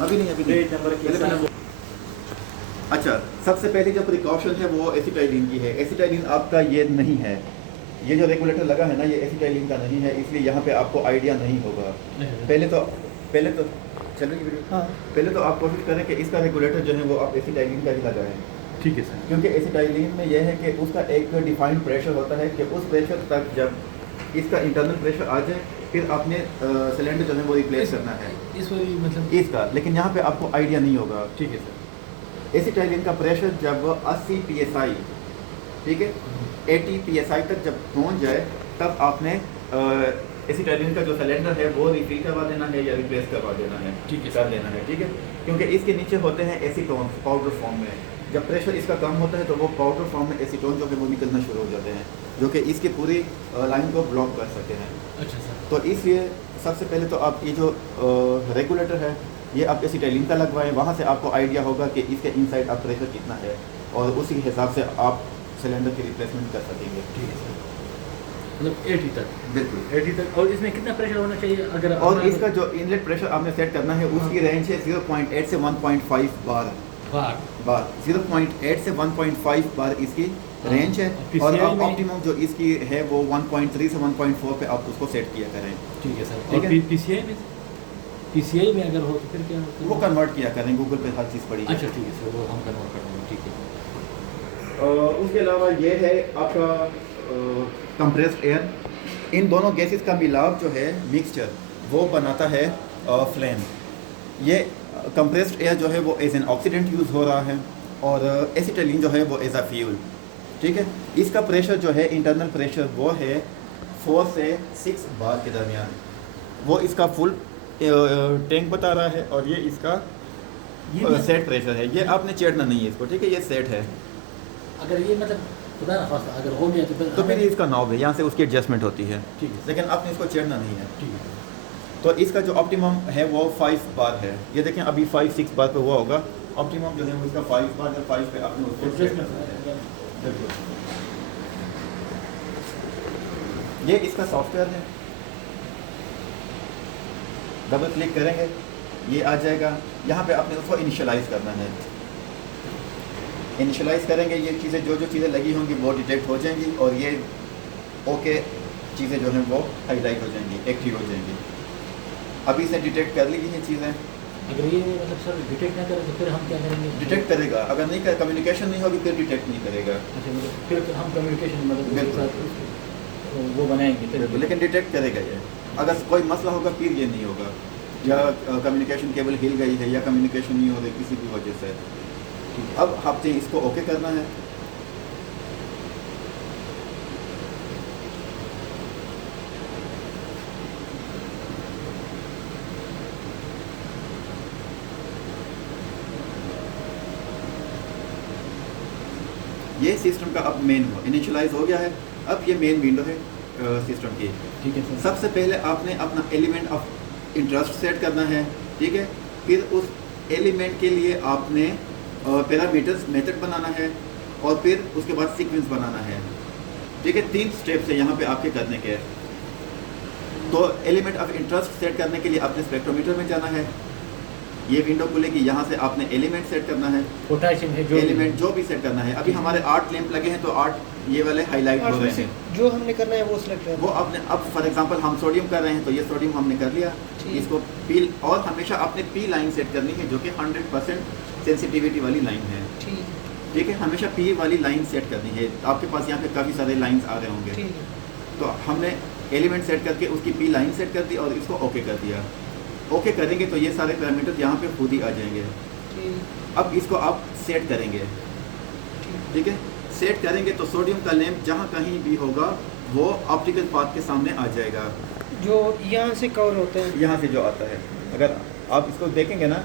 अभी नहीं। अच्छा, सबसे पहले जो प्रिकॉशन है वो एसिटाइलिन की है। एसिटाइलिन आपका ये नहीं है, ये जो रेगुलेटर लगा है ना, ये एसिटाइलिन का नहीं है, इसलिए यहाँ पे आपको आइडिया नहीं होगा। पहले तो चलेगी वीडियो। हाँ, पहले तो आप कोशिश करें कि इसका रेगुलेटर जो है वो आप एसिटाइलिन का ही लगाएं। ठीक है सर। क्योंकि एसिटाइलिन में यह है कि उसका एक डिफाइंड प्रेशर होता है कि उस प्रेशर तक जब इसका इंटरनल प्रेशर आ जाए फिर आपने सिलेंडर जो है वो रिप्लेस करना है इस वाली मतलब इसका, लेकिन यहाँ पे आपको आइडिया नहीं होगा। ठीक है सर। एसिटाइलिन का प्रेशर जब 80 psi, ठीक है, 80 psi तक जब पहुँच जाए तब आपने एसिटाइलिन का जो सिलेंडर है वो रिफिल करवा देना है या रिप्लेस करवा देना है। ठीक है, कर लेना है। ठीक है, क्योंकि इसके नीचे होते हैं एसीटोन पाउडर फॉर्म में। जब प्रेशर इसका कम होता है तो वो पाउडर फॉर्म में एसीटोन जो है वो निकलना शुरू हो जाते हैं, जो कि इसकी पूरी लाइन को ब्लॉक कर सकते हैं। अच्छा सर। तो इसलिए सबसे पहले तो आप ये जो रेगुलेटर है ये आप एसिटाइलिन का लगवाएं, वहाँ से आपको आइडिया होगा कि इसके इनसाइड आप प्रेशर कितना है और उसी हिसाब से आप सिलेंडर की रिप्लेसमेंट कर सकेंगे। ठीक है सर। मतलब 80 तक? बिल्कुल 80 तक। और इसमें कितना प्रेशर होना चाहिए अगर? और इसका जो इनलेट प्रेशर आपने सेट करना है उसकी रेंज है 0.8 से 1.5 बार। 0.8 से 1.5 बार इसकी रेंज है। और अब ऑप्टिमम जो इसकी है वो 1.3 से 1.4 पे आप उसको सेट किया करें। ठीक है सर। ठीक है। पीसीआई में अगर हो तो फिर क्या होता है? वो कन्वर्ट किया करें, गूगल पे हर चीज़ पड़ी है। अच्छा ठीक है सर, वो हम कन्वर्ट कर देंगे। ठीक है। उसके अलावा ये है आपका कंप्रेस्ड एयर। इन दोनों गैसेस का मिलाप जो है मिक्सचर वो बनाता है फ्लेम। ये कंप्रेस्ड एयर जो है वो एज एन ऑक्सीडेंट यूज़ हो रहा है और एसिटाइलिन जो है वो एज अ फ्यूल। ठीक है, इसका प्रेशर जो है इंटरनल प्रेशर वो है 4 से 6 बार के दरमियान। वो इसका फुल टैंक बता रहा है और ये इसका सेट प्रेशर है। ये आपने चेड़ना नहीं है इसको। ठीक है, ये सेट है। अगर ये मतलब खुदा ना खास्ता अगर हो गया तो फिर इसका नॉब है, यहाँ से उसकी एडजस्टमेंट होती है। ठीक है, लेकिन आपने इसको छेड़ना नहीं है। ठीक है। तो इसका जो ऑप्टिमम है वो 5 बार है। ये देखें अभी 5-6 बार पे हुआ होगा। ऑप्टिमम जो है वो इसका 5 बार या 5 पे आपने उसको एडजस्टमेंट करना है। ये इसका सॉफ्टवेयर है, डबल क्लिक करेंगे ये आ जाएगा। यहाँ पे आपने उसको इनिशियलाइज करना है। इनिशियलाइज करेंगे, ये चीज़ें जो चीज़ें लगी होंगी वो डिटेक्ट हो जाएंगी और ये ओके चीज़ें जो हैं वो हाईलाइट हो जाएंगी, एक्टिव हो जाएंगी। अभी से डिटेक्ट कर ली ये चीज़ें। अगर ये मतलब सर डिटेक्ट ना करे तो फिर हम क्या करेंगे? डिटेक्ट करेगा, अगर नहीं कर कम्युनिकेशन नहीं होगी फिर डिटेक्ट नहीं करेगा। अच्छा, मतलब फिर हम कम्युनिकेशन मतलब वो बनाएंगे लेकिन डिटेक्ट करेगा ये। अगर कोई मसला होगा फिर ये नहीं होगा, या कम्युनिकेशन केबल हिल गई है या कम्युनिकेशन नहीं हो रही किसी भी वजह से। अब आपने इसको ओके करना है। ये सिस्टम का अब मेन इनिशियलाइज हो गया है। अब ये मेन विंडो है सिस्टम की। ठीक है सर। सबसे पहले आपने अपना एलिमेंट ऑफ इंटरेस्ट सेट करना है। ठीक है, फिर उस एलिमेंट के लिए आपने पैरामीटर्स मेथड बनाना है और फिर उसके बाद सीक्वेंस बनाना है। ठीक है, 3 स्टेप्स है यहाँ पे आपके करने के। तो एलिमेंट ऑफ इंटरेस्ट सेट करने के लिए आपने स्पेक्ट्रोमीटर में जाना है। ये विंडो खुलेगी, यहाँ से आपने एलिमेंट सेट करना है, पोटेंशियल है जो एलिमेंट जो भी सेट करना है। अभी हमारे 8 लैंप लगे हैं तो 8 ये वाले हाईलाइट हो रहे हैं। जो हमने करना है वो सिलेक्ट करना है। वो आपने अब फॉर एग्जांपल हम सोडियम कर रहे हैं तो ये सोडियम हमने कर लिया। इसको पी, और हमेशा आपने पी लाइन सेट करनी है जो कि 100% सेंसिटिविटी वाली लाइन है। ठीक है, हमेशा पी वाली लाइन सेट करनी है। आपके पास यहाँ पे काफ़ी सारे लाइंस आ रहे होंगे। तो हमने एलिमेंट सेट करके उसकी पी लाइन सेट कर दी और इसको ओके कर दिया। ओके करेंगे तो ये सारे पैरामीटर यहाँ पे खुद ही आ जाएंगे। अब इसको आप सेट करेंगे। ठीक है, सेट करेंगे तो सोडियम का लैंप जहाँ कहीं भी होगा वो ऑप्टिकल पाथ के सामने आ जाएगा, जो यहाँ से कवर होता है। यहाँ से जो आता है। अगर आप इसको देखेंगे ना,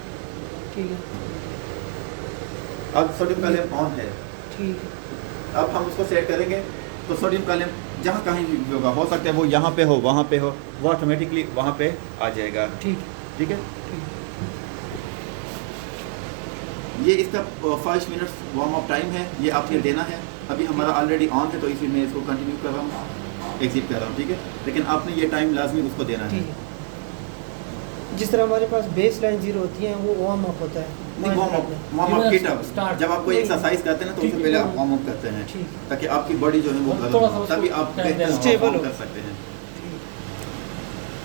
ठीक है, अब सोडियम का लैंप ऑन है। ठीक है। अब हम उसको सेट करेंगे तो सोडियम का लैंप जहाँ कहीं भी होगा, हो सकता है वो यहाँ पे हो, वहाँ पे हो, वो ऑटोमेटिकली वहाँ पे आ जाएगा। ठीक है। ये इसका 5 मिनट्स वार्म अप टाइम है, ये आपने देना है। अभी हमारा ऑलरेडी ऑन है तो इसलिए मैं इसको कंटिन्यू कर रहा हूँ। एग्जिट कर रहा हूँ, ठीक है, लेकिन आपने ये टाइम लाजमी उसको देना है। ठीक है। जिस तरह हमारे पास बेस लाइन 0 होती है वो वार्म अप होता है। नहीं, वार्म अप किट Start. जब आप कोई एक्सरसाइज करते हैं ना तो उससे पहले आप वार्म अप करते हैं ठीक। ताकि आपकी बॉडी जो है वो गर्म थोड़ा सा हो, उसको तभी आप time देना Stable परफॉर्म हो। कर सकते हैं।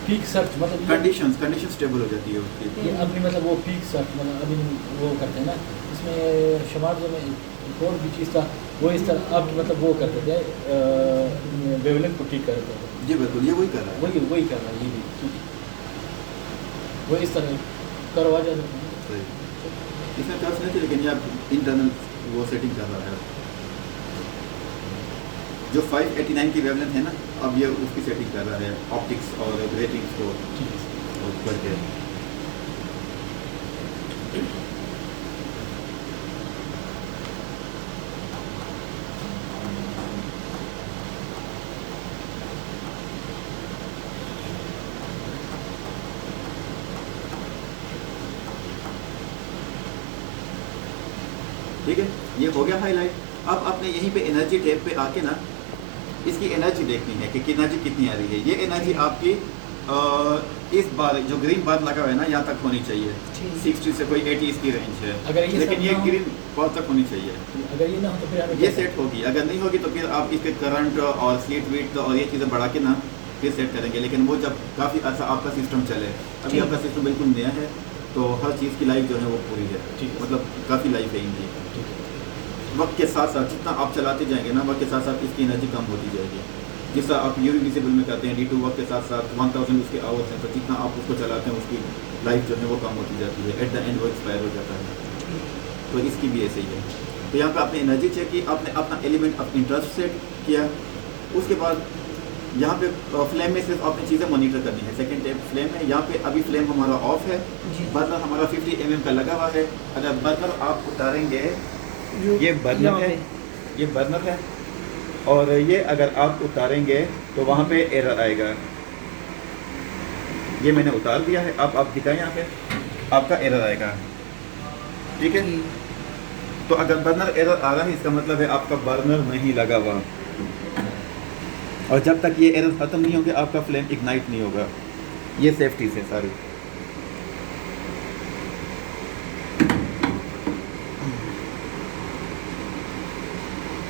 पीक सर्च मतलब कंडीशन स्टेबल हो जाती है उसकी। ये अपनी मतलब वो पीक सर्च मतलब अभी वो करते हैं ना, इसमें शमार्जो में एक और भी चीज़ था, वो इस तरह आप मतलब वो करते थे वेवलेंथ को ठीक करते थे। जी बिल्कुल, ये वही कर रहा है। वही कर रहा है ये भी, वो इस तरह करवा जाता है। सही। इसमें कर्व्स नहीं थे लेकिन ये आप इंटरनल वो सेटिंग कर रहा है। जो 589 की वेवलेंथ है ना, अब ये उसकी सेटिंग कर रहा है ऑप्टिक्स और रेटिंग्स को करके। ठीक है, ये हो गया हाईलाइट। अब आपने यहीं पे एनर्जी टैब पे आके ना इसकी एनर्जी देखनी है कि एनर्जी कितनी आ रही है। ये एनर्जी आपकी इस बार जो ग्रीन बार लगा हुआ है ना, यहाँ तक होनी चाहिए। 60 से कोई 80 इसकी रेंज है, अगर ये लेकिन ये ग्रीन बार तक होनी चाहिए। अगर ये ना हो तो फिर हमें ये सेट होगी, अगर नहीं होगी तो फिर आप इसके करंट और स्लीट वीट और ये चीज़ें बढ़ा के ना फिर सेट करेंगे। लेकिन वो जब काफ़ी अच्छा आपका सिस्टम चले, अभी आपका सिस्टम बिल्कुल नया है तो हर चीज़ की लाइफ जो है वो पूरी है, मतलब काफ़ी लाइफ है इनकी। वक्त के साथ साथ जितना आप चलाते जाएंगे ना, वक्त के साथ साथ इसकी एनर्जी कम होती जाएगी। जिस तरह आप यूवी विजिबल में करते हैं D2 वक्त के साथ साथ 1000 उसके आवर्स हैं, तो जितना आप उसको चलाते हैं उसकी लाइफ जो है वो कम होती जाती है, एट द एंड वो एक्सपायर हो जाता है। तो इसकी भी ऐसे ही है। तो यहाँ पे आपने एनर्जी चेक की, आपने अपना एलिमेंट ऑफ इंटरेस्ट सेट किया। उसके बाद यहाँ पे फ्लेम में सिर्फ आपने चीज़ें मॉनिटर करनी है। सेकंड टैब फ्लेम है, यहाँ पे अभी फ्लेम हमारा ऑफ है, बर्नर हमारा 50 mm का लगा हुआ है। अगर बर्नर आप उतारेंगे, ये बर्नर है, ये बर्नर है, और ये अगर आप उतारेंगे तो वहाँ पे एरर आएगा। ये मैंने उतार दिया है, आप दिखाएं यहाँ पे आपका एरर आएगा, ठीक है। तो अगर बर्नर एरर आ रहा है इसका मतलब है आपका बर्नर नहीं लगा हुआ, और जब तक ये एरर ख़त्म नहीं होंगे आपका फ्लेम इग्नाइट नहीं होगा। ये सेफ्टी से सारी।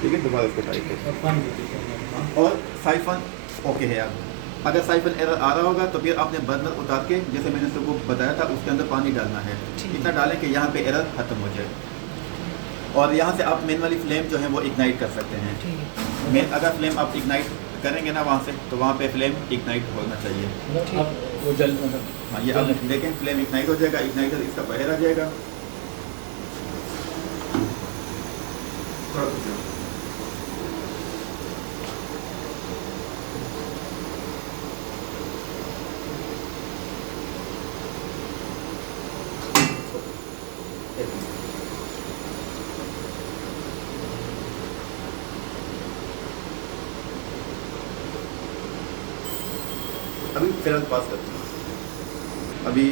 ठीक है, दोबारा इसको ट्राई करें। और साइफन ओके है। आप अगर साइफन एरर आ रहा होगा तो फिर आपने बर्नर उतार के, जैसे मैंने सबको बताया था, उसके अंदर पानी डालना है। इतना डालें कि यहाँ पे एरर ख़त्म हो जाए, और यहाँ से आप मैनुअली फ्लेम जो है वो इग्नाइट कर सकते हैं। अगर फ्लेम आप इग्नाइट करेंगे ना वहाँ से, तो वहाँ पे फ्लेम इग्नाइट होना चाहिए। वो जल मतलब हाँ, ये आप देखें फ्लेम इग्नाइट हो जाएगा, इग्नाइटर इसका बाहर आ जाएगा। अभी फिलहाल पास करते हैं, अभी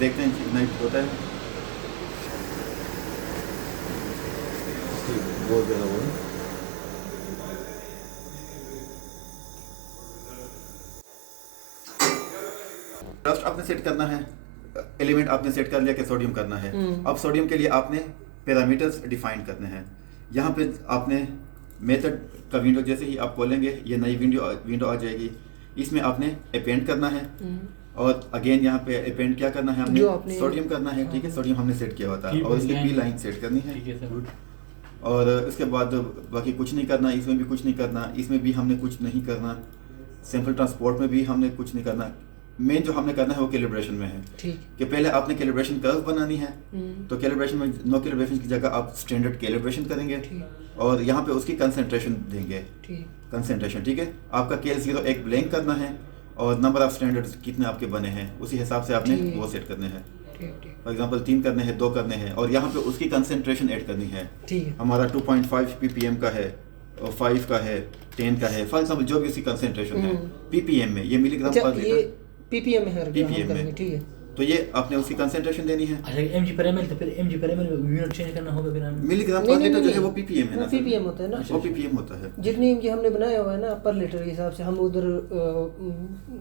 देखते हैं इग्नाइट होता है। बहुत ज़्यादा वो ट्रस्ट आपने सेट करना है, एलिमेंट आपने सेट कर लिया कि सोडियम करना है। अब सोडियम के लिए आपने पैरामीटर्स डिफाइन करने हैं। यहाँ पे आपने मेथड का विंडो जैसे ही आप खोलेंगे ये नई विंडो आ जाएगी। इसमें आपने अपेंड करना है, और अगेन यहाँ पे अपेंड क्या करना है, हमने सोडियम करना है। ठीक है, सोडियम हमने सेट किया हुआ था, और इसकी पी लाइन सेट करनी है। और इसके बाद बाकी कुछ नहीं करना, इसमें भी कुछ नहीं करना, इसमें भी हमने कुछ नहीं करना, सैंपल ट्रांसपोर्ट में भी हमने कुछ नहीं करना। मेन जो हमने करना है वो कैलिब्रेशन में है कि पहले आपने कैलिब्रेशन कर्व बनानी है। तो कैलिब्रेशन में नो कैलिब्रेशन की जगह आप स्टैंडर्ड कैलिब्रेशन करेंगे, और यहाँ पे उसकी कंसंट्रेशन देंगे। कंसंट्रेशन ठीक है, आपका KL0 एक ब्लैंक करना है, और नंबर ऑफ स्टैंडर्ड्स कितने आपके बने हैं उसी हिसाब से आपने वो सेट करने हैं। फॉर एग्जांपल 3 करने हैं, 2 करने हैं, और यहाँ पे उसकी कंसंट्रेशन ऐड करनी है। हमारा 2.5 ppm का है, और 5 का है, 10 का है, फॉर एग्जांपल जो भी उसकी कंसंट्रेशन है ppm में, ये मिलीग्राम पर लीटर ppm में है। ppm में, तो ये आपने उसकी कंसंट्रेशन देनी है। अच्छा mg per ml, तो फिर mg per ml में यूनिट चेंज करना होगा फिर हमें। मिलीग्राम नहीं, पर लीटर जो है नहीं, वो ppm है वो ना सर? ppm होता है ना। वो ppm होता है। जितनी mg हमने बनाया हुआ है ना पर लीटर के हिसाब से हम उधर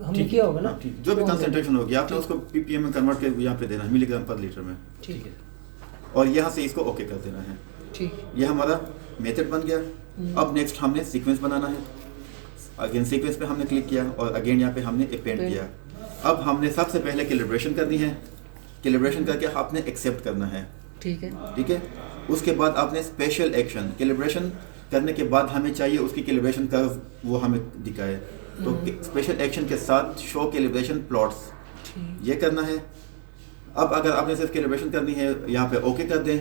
हमने ठीक किया है, होगा ना। हाँ, ठीक है। जो भी वो हमने- कंसंट्रेशन होगी आपने उसको ppm में कन्वर्ट करके यहाँ पे देना है, मिलीग्राम पर लीटर में। ठीक है, और यहाँ से इसको ओके कर देना है। ठीक। ये हमारा मेथड बन गया। अब नेक्स्ट हमने सीक्वेंस बनाना है। अगेन सीक्वेंस पे हमने क्लिक किया और अगेन यहाँ पे हमने अपेंड Append। किया। अब हमने सबसे पहले कैलिब्रेशन करनी है। कैलिब्रेशन करके आपने एक्सेप्ट करना है, ठीक है, ठीक है। उसके बाद आपने स्पेशल एक्शन, कैलिब्रेशन करने के बाद हमें चाहिए उसकी कैलिब्रेशन कर्व वो हमें दिखाए, तो स्पेशल एक्शन के साथ शो कैलिब्रेशन प्लॉट्स ठीक। ये करना है। अब अगर आपने सिर्फ कैलिब्रेशन करनी है यहाँ पे ओके कर दें।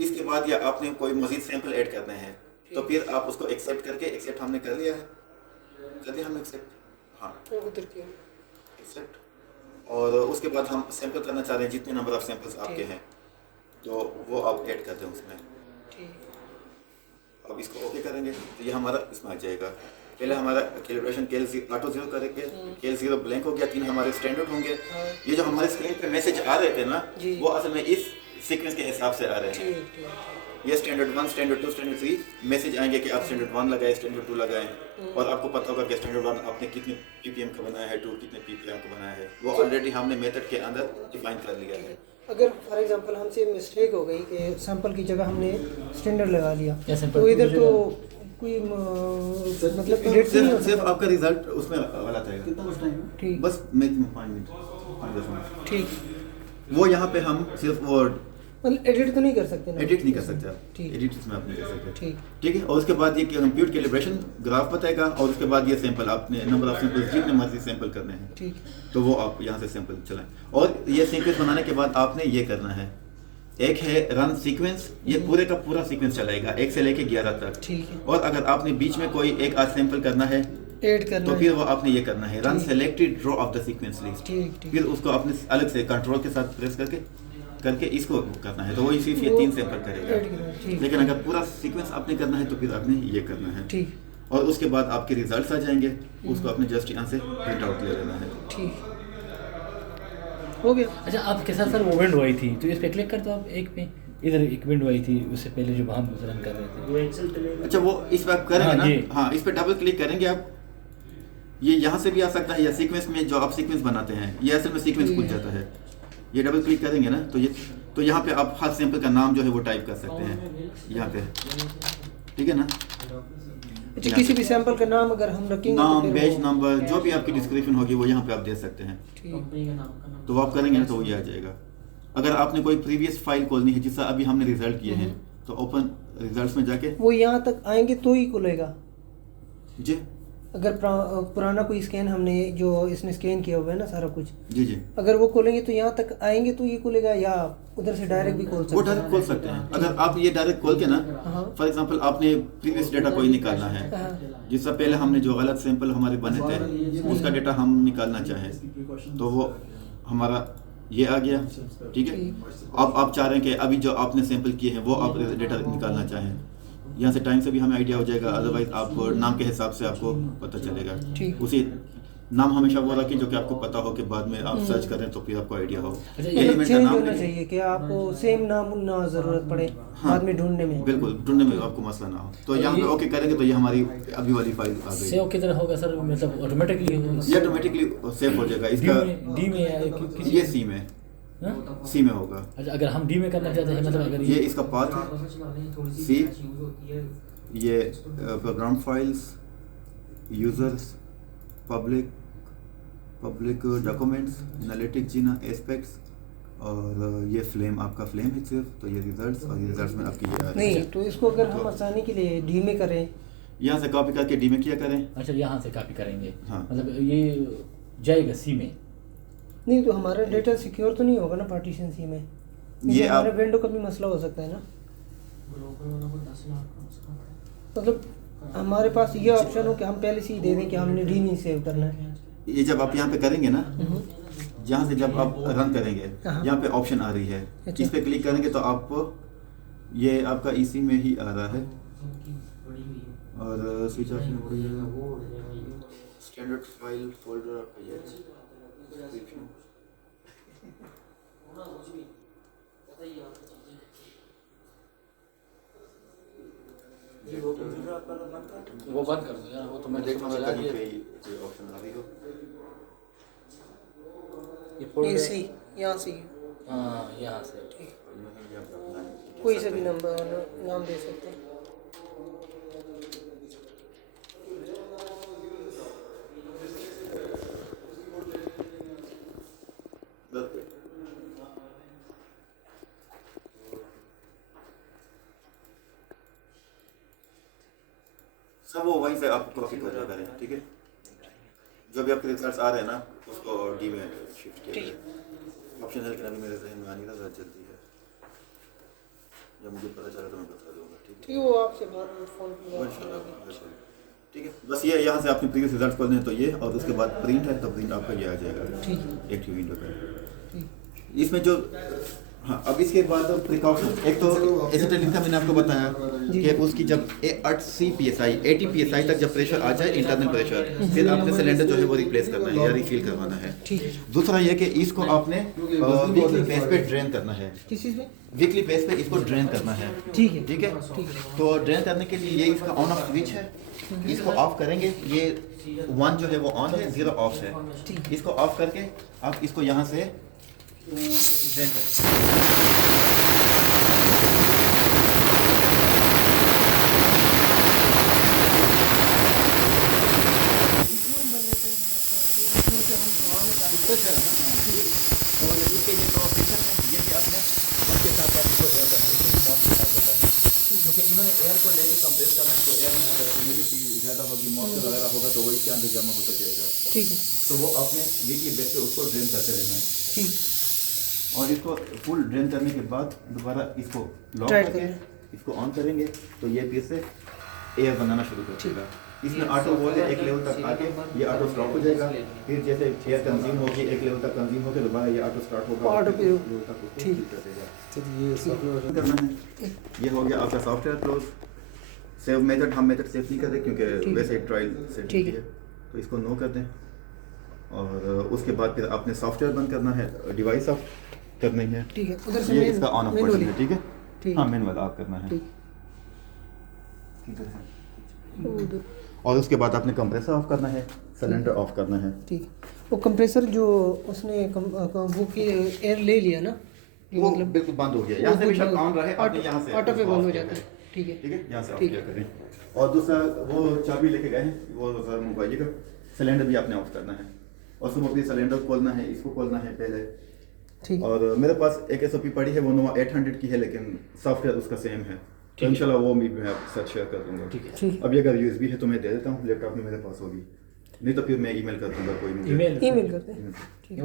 इसके बाद या आपने कोई मजीद सैंपल ऐड करने हैं तो फिर आप उसको एक्सेप्ट करके, एक्सेप्ट हमने कर लिया है, कर दिया हमने एक्सेप्ट, हाँ उधर किया। एक्सेप्ट। और उसके बाद हम सैंपल करना चाह रहे हैं जितने नंबर ऑफ सैंपल्स आपके हैं तो वो आप ऐड कर दें उसमें। ठीक। अब इसको ओके करेंगे तो ये हमारा इसमें आ जाएगा। पहले हमारा कैलिब्रेशन ऑटो जीरो करेंगे, केल जीरो ब्लैंक हो गया, 3 हमारे स्टैंडर्ड होंगे। ये जो हमारे स्क्रीन पे मैसेज आ रहे थे ना जी। वो असल में इस सीक्वेंस के हिसाब से आ रहे हैं। ठीक, ठीक। ये स्टैंडर्ड 1, स्टैंडर्ड 2, स्टैंडर्ड 3 मैसेज आएंगे कि आप स्टैंडर्ड 1 लगाएं, स्टैंडर्ड 2 लगाएं, और आपको पता होगा कि स्टैंडर्ड 1 आपने कितने ppm का बनाया है, 2 कितने ppm का बनाया है, वो ऑलरेडी हमने मेथड के अंदर डिफाइन कर लिया है। अगर फॉर एग्जांपल हमसे मिस्टेक हो गई कि सैंपल की जगह हमने स्टैंडर्ड लगा लिया या sample तो की इधर तो जगह- कोई मतलब एडिट नहीं हो सिर्फ सकता। आपका रिजल्ट उसमें गलत आएगा। कितना कुछ टाइम है? ठीक, बस मैक्सिमम 5 मिनट, 5-10 मिनट। ठीक। वो यहाँ पे हम सिर्फ वो मतलब एडिट तो नहीं कर सकते ना? एडिट नहीं कर सकते आप, ठीक। एडिट इसमें आप नहीं कर सकते, ठीक। ठीक है। और उसके बाद ये कंप्यूट कैलिब्रेशन ग्राफ बताएगा, और उसके बाद ये सैंपल आपने नंबर ऑफ सैंपल जितने मर्जी सैंपल करने हैं ठीक। तो वो आप यहाँ से सैंपल चलाएं। और ये सीक्वेंस बनाने के बाद आपने ये करना है, एक है रन सीक्वेंस, ये पूरे का पूरा सीक्वेंस चलाएगा 1 से लेके 11 तक। ठीक है। और अगर आपने बीच में कोई एक आध सैंपल करना है ऐड करना तो है। फिर वो आपने ये करना है, रन ठीक। Selected draw of the sequence list. ठीक, ठीक। फिर उसको आपने अलग से कंट्रोल के साथ प्रेस करके इसको करना है, तो वो इसी से वो 3 सैंपल ऐड करना करेगा। है, ठीक। लेकिन अगर पूरा सीक्वेंस आपने करना है तो फिर आपने ये करना है। ठीक, और उसके बाद आपके रिजल्ट्स आ जाएंगे, उसको आपने जस्ट यहाँ से प्रिंट आउट ले लेना है। ठीक। हो गया। अच्छा आपके साथ सर वो विंडो आई थी तो इस पे क्लिक करते हो आप, एक पे इधर एक विंडो आई थी उससे पहले जो हम रन कर रहे थे। वो एक्सेल पे ले अच्छा वो इस पर आप करेंगे हाँ, ना, ये। हाँ इस पर डबल क्लिक करेंगे आप, ये यहाँ से भी आ सकता है, या सीक्वेंस में जो आप सीक्वेंस बनाते हैं ये असल में सीक्वेंस खुल जाता है। ये डबल क्लिक करेंगे ना तो यहाँ पे आप हर सैंपल का नाम जो है वो टाइप कर सकते हैं यहाँ पे, ठीक है ना। अच्छा किसी भी सैंपल का नाम अगर हम रखेंगे तो नाम, फिर बैच वो- नंबर, जो भी आपकी डिस्क्रिप्शन होगी वो यहाँ पे आप दे सकते हैं। ठीक। कंपनी का नाम तो वो आप करेंगे ना तो वो ये आ जाएगा। अगर आपने कोई प्रीवियस फाइल खोलनी है जिससे अभी हमने रिजल्ट किए हैं तो ओपन रिजल्ट्स में जाके वो यहाँ तक आएंगे तो ही खुलेगा। जी अगर पुराना कोई स्कैन हमने जो इसने स्कैन किया हुआ है ना सारा कुछ, जी जी अगर वो खोलेंगे तो यहाँ तक आएंगे तो ये खुलेगा, या उधर से डायरेक्ट भी खोल सकते वो हैं? डायरेक्ट खोल सकते हैं। अगर आप ये डायरेक्ट खोल के ना, हाँ। फॉर एग्जांपल आपने प्रीवियस डेटा कोई निकालना है, हाँ। जिससे पहले हमने जो गलत सैंपल हमारे बने थे उसका डेटा हम निकालना चाहें तो वो हमारा ये आ गया, ठीक है। अब आप चाह रहे हैं कि अभी जो आपने सैंपल किए हैं वो आप डेटा निकालना चाहें, यहाँ से टाइम से भी हमें आइडिया हो जाएगा, अदरवाइज आपको नाम के हिसाब से आपको पता चलेगा। ठीक। उसी नाम हमेशा वो रखें जो कि आपको पता हो कि बाद में आप सर्च करें तो फिर आपको आइडिया हो। अच्छा, ये मतलब एलिमेंट का चेंज नाम होना लिखें। चाहिए कि आपको सेम नाम ना जरूरत पड़े बाद में ढूंढने में। बिल्कुल, ढूंढने में आपको मसला ना हो। तो यहाँ पे ये- ओके करेंगे तो ये हमारी अभी वाली फाइल आ गई। सेव किधर होगा सर, मतलब ऑटोमेटिकली ये ऑटोमेटिकली सेव हो जाएगा। इसका डी में या किसी ये सी में, हाँ? सी में होगा। अच्छा अगर हम डी में करना चाहते हैं मतलब अगर ये इसका पाथ है, सी, ये program files, users, public documents, analytic Gina aspects, और ये फ्लेम आपका फ्लेम है सिर्फ, तो ये रिजल्ट्स, और ये रिजल्ट्स में आपकी ये आ रही है। नहीं तो इसको अगर हम आसानी के लिए डी में करें, यहाँ से कॉपी करके डी में किया करें। अच्छा यहाँ से कॉपी करेंगे, हाँ। मतलब ये जाएगा सी में। नहीं तो हमारा डेटा सिक्योर तो नहीं होगा ना पार्टीशन सी में, ये हमारे आप विंडो का भी मसला हो सकता है ना। मतलब हमारे पास ये ऑप्शन हो कि हम पहले से ही दे दें कि हमने डी में सेव करना है। ये जब आप यहाँ पे करेंगे ना, जहाँ से जब आप रन करेंगे हाँ। यहाँ पे ऑप्शन आ रही है, अच्छा। इस पे क्लिक करेंगे तो आपको ये आपका इसी में ही आ रहा है, और switch off standard file folder आपका ये है। वो बंद कर दो यार, वो तो मैं देखता हूँ समझ कहीं रहा पे कोई ऑप्शन आ रही हो। ये फोल्डर AC यहाँ से हाँ यहाँ से कोई सा भी नंबर नाम दे सकते हैं। सब वो वहीं से आप कॉपी कर लिया करें, ठीक है। जो भी आपके रिजल्ट्स आ रहे हैं ना उसको डी में शिफ्ट किया जाए। ऑप्शन है लेकिन अभी मेरे जहन में आने का ज़रा जल्दी है, जब मुझे पता चला तो मैं बता दूँगा, ठीक है। ठीक है, वो आपसे बाद में फ़ोन इंशाल्लाह, ठीक है। बस ये यहाँ से आपने प्रीवियस रिजल्ट पढ़ने हैं तो ये, और उसके बाद प्रिंट है तो प्रिंट आपका ये आ जाएगा, ठीक है। एक्टिव विंडो पे। ठीक। इसमें जो हाँ, अब इसके बाद प्रिकॉशन, एक तो एसिटिलीन का मैंने आपको बताया कि उसकी जब 80 psi तक जब प्रेशर आ जाए, इंटरनल प्रेशर, फिर आपने सिलेंडर जो है वो रिप्लेस करना है या रिफिल करवाना है। दूसरा ये कि इसको आपने वीकली बेस पे ड्रेन करना है, किस चीज़ में? वीकली बेस पे इसको ड्रेन करना है, ठीक है। ठीक है। तो ड्रेन करने के लिए ये इसका ऑन ऑफ स्विच है, इसको ऑफ करेंगे, ये 1 जो है वो ऑन है, 0 ऑफ है। इसको ऑफ करके आप इसको यहाँ से ड्रेन करें। और इसके ये जो ऑपरेशन है ये भी आपने उसके साथ साथ इसको ड्रेन करना है, इसमें भी मॉइस्चर आ जाता है, क्योंकि इन्होंने एयर को लेके कंप्रेस करना है, तो एयर में अगर ह्यूमिडिटी ज़्यादा होगी, मॉइस्चर वगैरह होगा तो वो इसके अंदर जमा होता जाएगा। ठीक है। तो वो आपने वीकली बेस पे उसको ड्रेन करते रहना है। ठीक। और इसको फुल ड्रेन करने के बाद दोबारा इसको लॉक Tight करके करना। इसको ऑन करेंगे तो ये फिर से एयर बनाना शुरू कर देगा। इसमें ऑटो वॉल है, एक लेवल तक आके ये ऑटो स्टॉप हो जाएगा, फिर जैसे एयर कंज्यूम होगी एक लेवल तक कंज्यूम होकर दोबारा ये ऑटो स्टार्ट होगा, ऑटो पे लेवल तक उसको ठीक। फिल कर देगा। ये सॉफ्टवेयर करना है, ये हो गया आपका सॉफ्टवेयर क्लोज। सेव मेथड, हम मेथड सेव नहीं कर रहे क्योंकि वैसे ट्रायल सेट ठीक है, तो इसको नो कर दें। और उसके बाद फिर आपने सॉफ्टवेयर बंद करना है, डिवाइस ऑफ करनी है, ठीक है। उधर से ये main- इसका ऑन ऑफ manually। बटन है, ठीक है। ठीक। हाँ, मैनुअल ऑफ करना है, ठीक। ठीक है। उधर। और उसके बाद आपने कंप्रेसर ऑफ करना है, सिलेंडर ऑफ करना है। ठीक। वो कंप्रेसर जो उसने वो की एयर ले लिया ना, ये वो मतलब बिल्कुल बंद हो गया, यहाँ से भी शक ऑन रहे, आपने यहाँ से ऑटो पे उसको बंद off हो किया जाता है। करें। ठीक है। ठीक है, यहाँ से ऑफ ठीक किया है। करें। और दूसरा वो चाबी लेके गए हैं, वो जरा मोबाइल का सिलेंडर भी आपने ऑफ करना है, और सुबह फिर सिलेंडर खोलना है, इसको खोलना है पहले। ठीक। और मेरे पास एक SOP पड़ी है, वो नोवा 800 की है, लेकिन सॉफ्टवेयर उसका सेम है, तो इंशाल्लाह वो भी मैं साथ शेयर कर दूंगा। ठीक है। ठीक। अभी अगर USB है तो मैं दे देता हूँ, लैपटॉप में मेरे पास होगी, नहीं तो फिर मैं ईमेल कर दूंगा कोई मुझे ईमेल ईमेल करते हैं। ठीक है।